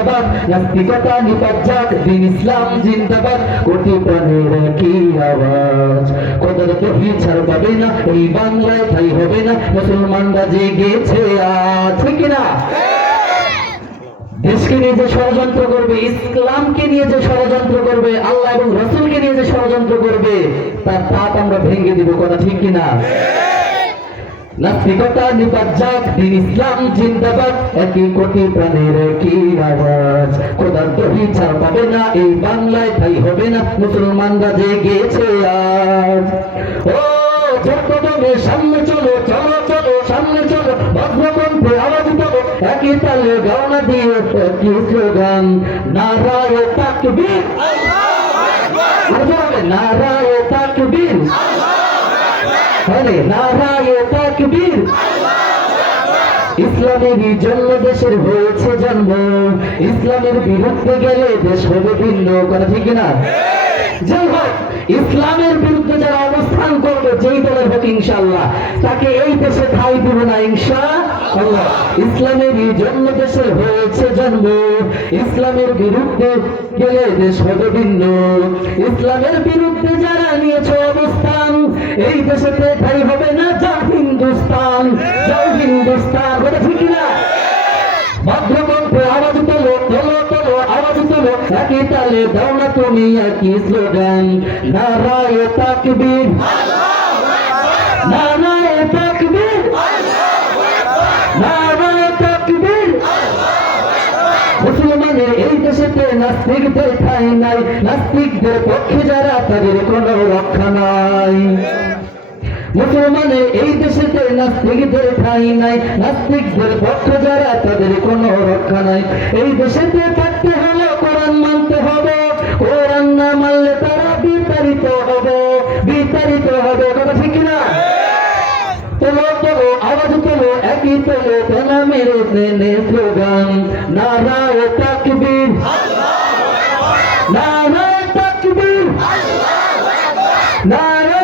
জিন্দাবাদ, নাস্তিকতা নিপাত যাক, দিন ইসলাম জিন্দাবাদ, কোটি প্রাণের কি আওয়াজ। খোদার তৌহিদ ছাড় পাবে না এই বাংলায়, ঠাই হবে না মুসলমানরা জেগেছে আজ, ঠিক কিনা? দেশকে নিয়ে যে ষড়যন্ত্র করবে, ইসলামকে নিয়ে যে ষড়যন্ত্র করবে, আল্লাহ এবং রাসূলকে নিয়ে যে ষড়যন্ত্র করবে, তার পাত আমরা ভেঙে দিব, কথা ঠিক কিনা? নাস্তিকতা নিপাত যাক, দিন ইসলাম জিন্দাবাদ, একই কোটি প্রাণের কি আওয়াজ। খোদার তৌহিদ ছাড় পাবে না এই বাংলায়, ঠাই হবে না মুসলমানরা জেগেছে আজ। ও জোরকদমে সামনে চলো, চলো চলো সামনে চলো, ভদ্রকণ্ঠে আওয়াজ তোলো, একই তালে গাওনা দিয়ে একই স্লোগান, নারায়ে তাকবীর, নারায়ে তাকবীর, নারায়ে তাকবীর। ইসলামেরই জন্য দেশের হয়েছে জন্ম, ইসলামের বিরুদ্ধে গেলে দেশ হবে ভিন্ন, কথা ঠিক না? যাই হোক, ইসলামের বিরুদ্ধে যারা অবস্থান করবে, যেই দলের হোক ইনশাআল্লাহ, তাকে এই দেশে ঠাঁই দিব না ইনশাআল্লাহ। ইসলামেরই জন্য দেশের হয়েছে জন্ম, ইসলামের বিরুদ্ধে গেলে দেশ হবে ভিন্ন। ইসলামের বিরুদ্ধে যারা নিয়েছে অবস্থান, এই দেশেতে ঠাঁই হবে না, যাও হিন্দুস্তান, যাও হিন্দুস্তান, কথা ঠিক না? ভদ্রকণ্ঠে আওয়াজ তোলো, তোলো তোলো আওয়াজ তোলো, একই তালে দাও না তুমি একই স্লোগান, নারায়ে তাকবীর, নারায়ে তাকবীর, নারায়ে তাকবীর। মুসলমানের এই দেশেতে নাস্তিকদের ঠাঁই নাই, নাস্তিকদের পক্ষে যারা তাদের কোনো রক্ষা নাই। মুসলমানের এই দেশেতে নাস্তিকদের ঠাঁই নাই, নাস্তিকদের পক্ষে যারা তাদের কোনো রক্ষা নাই। এই দেশেতে থাকতে হলে কোরআন মানতে হবে, কোরআন না মানলে তারা বিতাড়িত হবে, বিতাড়িত হবে, কথা ঠিক না? তোলো তোলো আওয়াজ তোলো, একই তোলো তেনা মেরে তেনে স্লোগান, নারায়ে তাকবীর, নারায়ে তাকবীর, নারায়ে